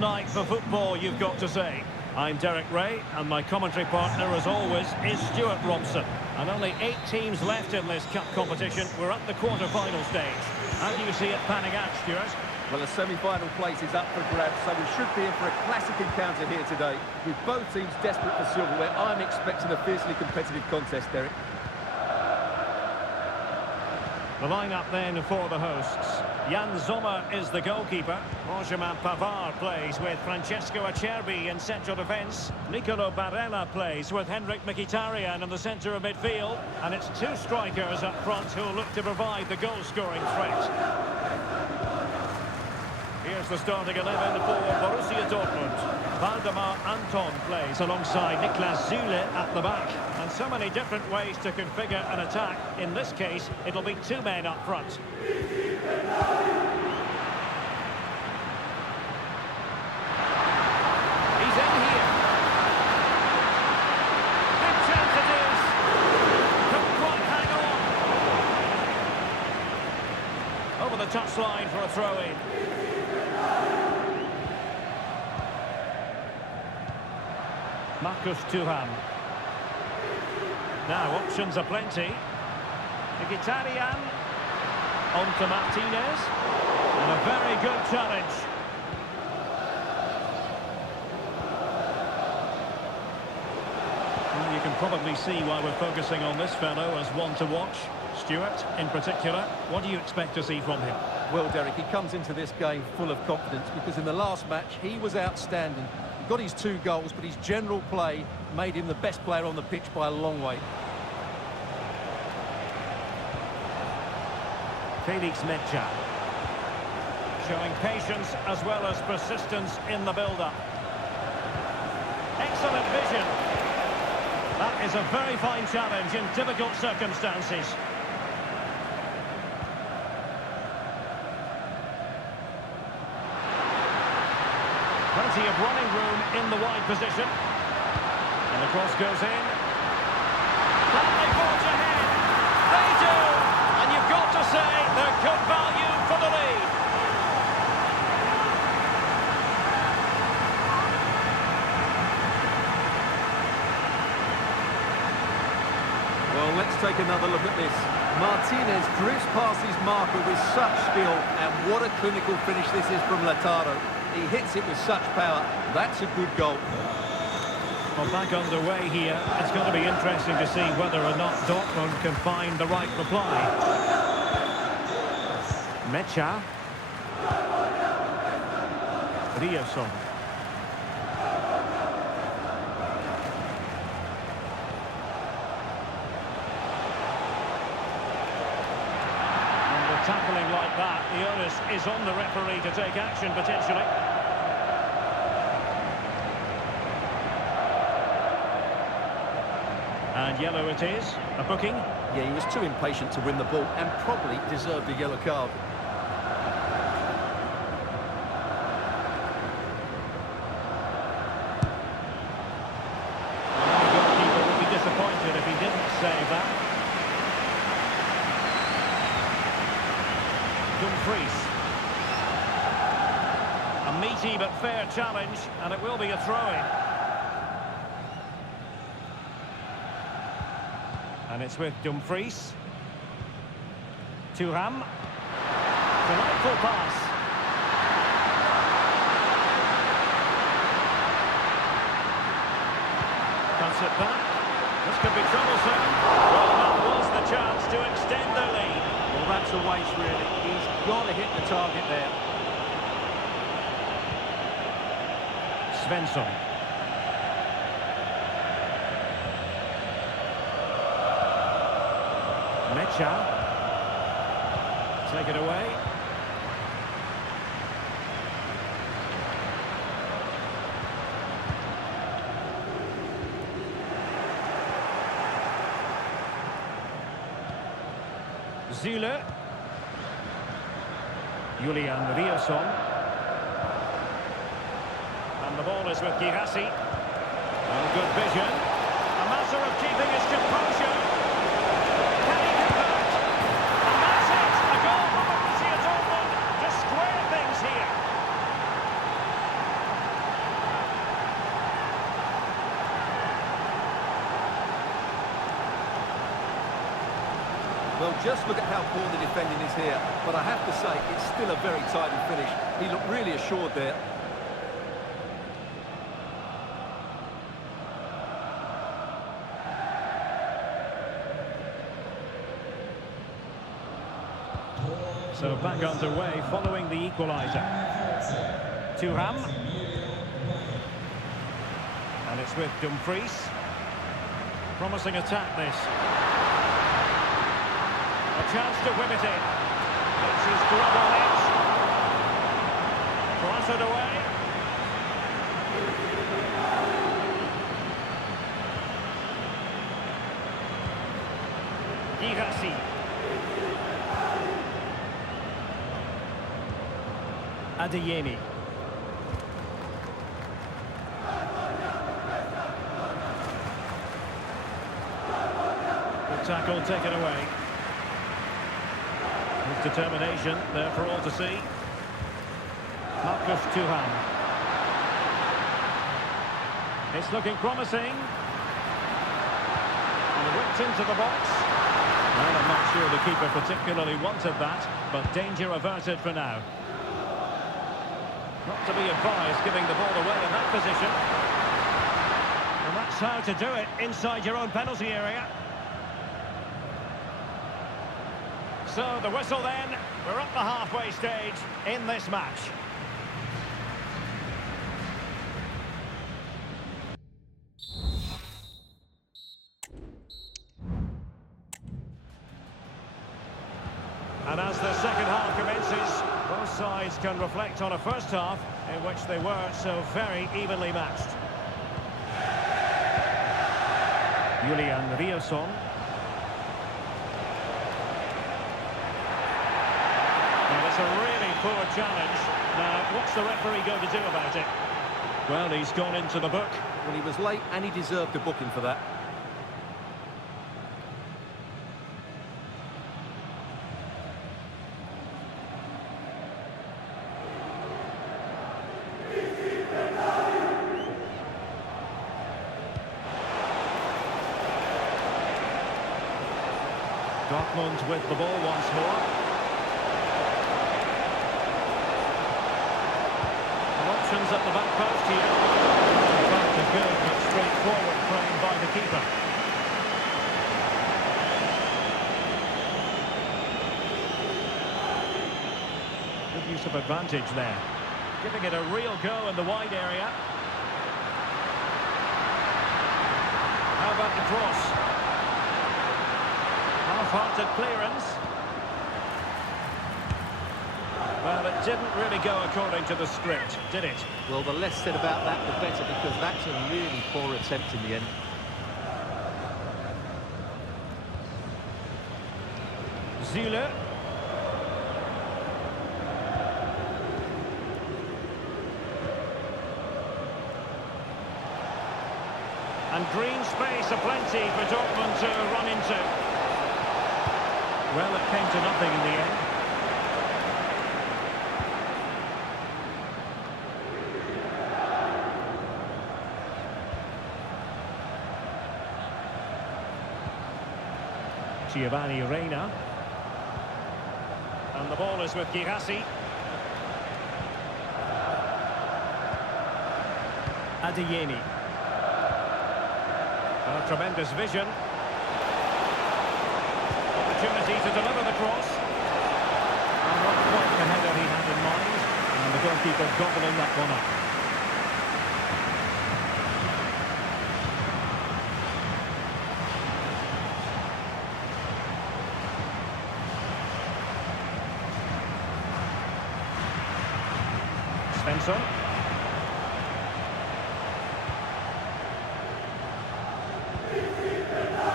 night for football, you've got to say. I'm Derek Ray, and my commentary partner, as always, is Stuart Robson. And only 8 teams left in this cup competition. We're at the quarter-final stage. How do you see it panning out, Stuart? Well, the semi-final place is up for grabs, so we should be in for a classic encounter here today. With both teams desperate for silverware, I'm expecting a fiercely competitive contest, Derek. The line-up then for the hosts. Jan Sommer is the goalkeeper. Benjamin Pavard plays with Francesco Acerbi in central defence. Nicolo Barella plays with Henrik Mkhitaryan in the centre of midfield. And it's 2 strikers up front who will look to provide the goal-scoring threat. Here's the starting 11 for Borussia Dortmund. Valdemar Anton plays alongside Niklas Süle at the back. And so many different ways to configure an attack. In this case, it'll be 2 men up front. He's in here. Big chance it is. Couldn't quite hang on. Over the touchline for a throw-in. Marcus Thuram. Now options are plenty. Mkhitaryan on to Martinez, and a very good challenge. Well, you can probably see why we're focusing on this fellow as one to watch. Stuart, in particular, what do you expect to see from him? Well, Derek, he comes into this game full of confidence because in the last match he was outstanding. He got his 2 goals, but his general play made him the best player on the pitch by a long way. Felix Metsä showing patience as well as persistence in the build-up. Excellent vision. That is a very fine challenge in difficult circumstances. Plenty of running room in the wide position. And the cross goes in. Can they forge ahead? They do! And you've got to say they're good value for the lead. Well, let's take another look at this. Martinez drifts past his marker with such skill, and what a clinical finish this is from Lautaro. He hits it with such power. That's a good goal. Well, back underway here. It's going to be interesting to see whether or not Dortmund can find the right reply. Metsä. Riasson. Tackling like that, the onus is on the referee to take action potentially. And yellow it is, a booking. Yeah, he was too impatient to win the ball and probably deserved a yellow card. The goalkeeper would be disappointed if he didn't save that. Dumfries. A meaty but fair challenge, and it will be a throw-in. And it's with Dumfries. Thuram. Delightful pass. Cuts it back. This could be troublesome. Well, that was the chance to extend their lead. Well, that's a waste, really. He's got to hit the target there. Svensson. Metsä. Take it away. Süle. Julian Riasson. And the ball is with Girassi. Well, good vision. A matter of keeping his composure. Can he convert? And that's it! A goal for Borussia Dortmund to square things here. Well, just look at how poor the defending is here. But I have to say, it's still a very tidy finish. He looked really assured there. So back underway following the equaliser. Thuram. And it's with Dumfries. Promising attack this. A chance to whip it in. It's his glove on it. Clattered away. Girassi. Adeyemi. Good tackle taken away. His determination there for all to see. Marcus Thuram. It's looking promising. And whipped into the box. Well, I'm not sure the keeper particularly wanted that, but danger averted for now. Not to be advised giving the ball away in that position. And that's how to do it inside your own penalty area. So the whistle then, we're at the halfway stage in this match. And as the second half commences, both sides can reflect on a first half in which they were so very evenly matched. Julian Riasson. Well, it's a really poor challenge. Now, what's the referee going to do about it? Well, he's gone into the book. Well, he was late and he deserved a booking for that. Dortmund with the ball once more. Options at the back post here. In fact, a good but straightforward frame by the keeper. Good use of advantage there. Giving it a real go in the wide area. How about the cross? Half-hearted clearance. Well, it didn't really go according to the script, did it? Well, the less said about that, the better, because that's a really poor attempt in the end. Zule. And green space aplenty for Dortmund to run into. Well, it came to nothing in the end. Giovanni Reina. And the ball is with Girassi. Adeyemi. A tremendous vision. Opportunity to deliver the cross. And what point the header he had in mind. And the goalkeeper gobbling that one up. Svensson.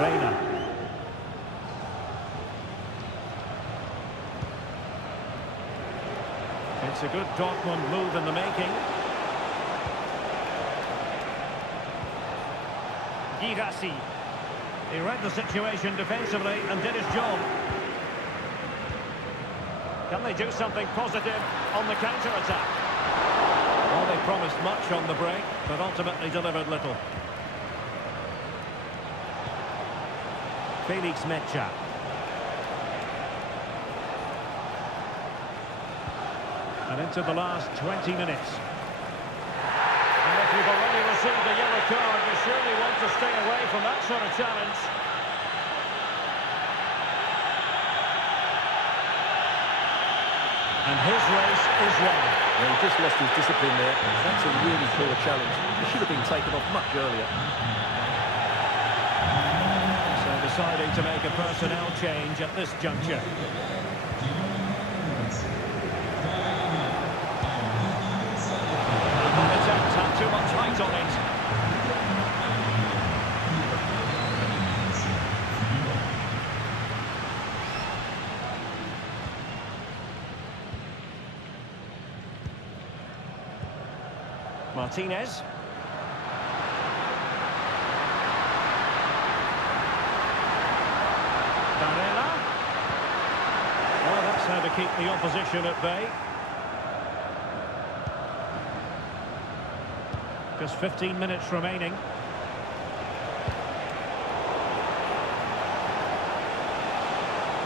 Reina. It's a good Dortmund move in the making. Girassi. He read the situation defensively and did his job. Can they do something positive on the counter-attack? Well, they promised much on the break, but ultimately delivered little. Felix Mecha. And into the last 20 minutes. And if you've already received a yellow card, you surely want to stay away from that sort of challenge. And his race is won. Well, he just lost his discipline there. That's a really poor challenge. He should have been taken off much earlier. So deciding to make a personnel change at this juncture. And that attempt had too much height on it. Martinez. Barella. Well, that's how to keep the opposition at bay. Just 15 minutes remaining.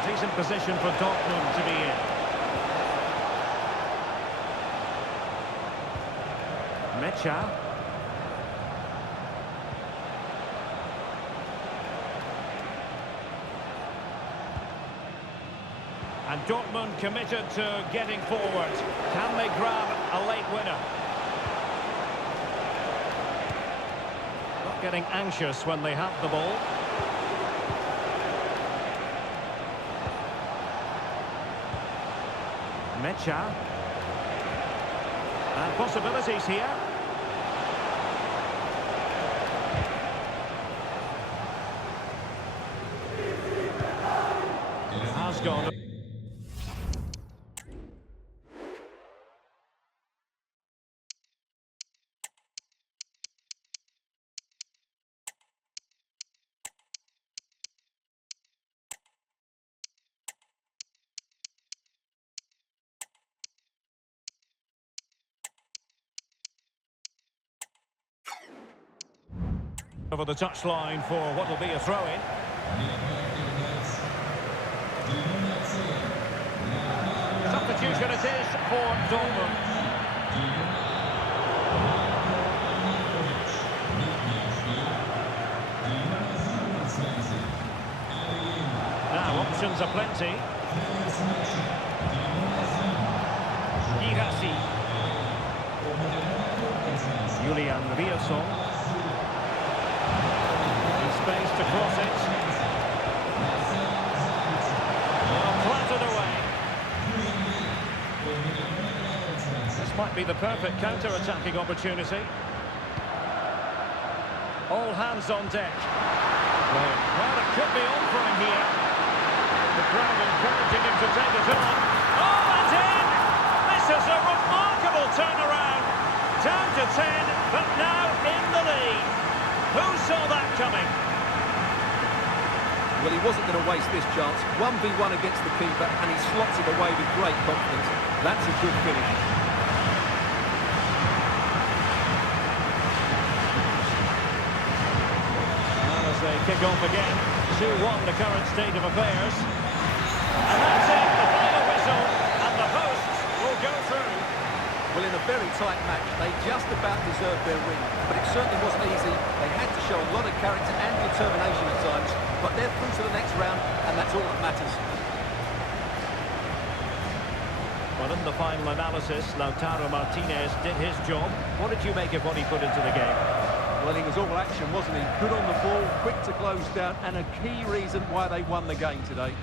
Decent position for Dortmund to be in. Mecha. And Dortmund committed to getting forward. Can they grab a late winner? Not getting anxious when they have the ball. Mecha. And possibilities here. It has gone. Over the touchline for what will be a throw-in. Substitution it is for Dortmund. Now options are plenty. Girassi. Julian Rierson. Space to cross it. Well, clattered away. This might be the perfect counter-attacking opportunity. All hands on deck. Well, it could be on for him here. The crowd encouraging him to take it on. Oh, and in! This is a remarkable turnaround. Down to 10, but now in the lead. Who saw that coming? Well, he wasn't going to waste this chance. 1v1 against the keeper, and he slots it away with great confidence. That's a good finish. And as they kick off again, 2-1 the current state of affairs. And that's it, the final whistle, and the hosts will go through. Well, in a very tight match, they just about deserved their win, but it certainly wasn't easy. They had to show a lot of character and determination at times, but they're through to the next round, and that's all that matters. Well, in the final analysis, Lautaro Martinez did his job. What did you make of what he put into the game? Well, he was all action, wasn't he? Good on the ball, quick to close down, and a key reason why they won the game today.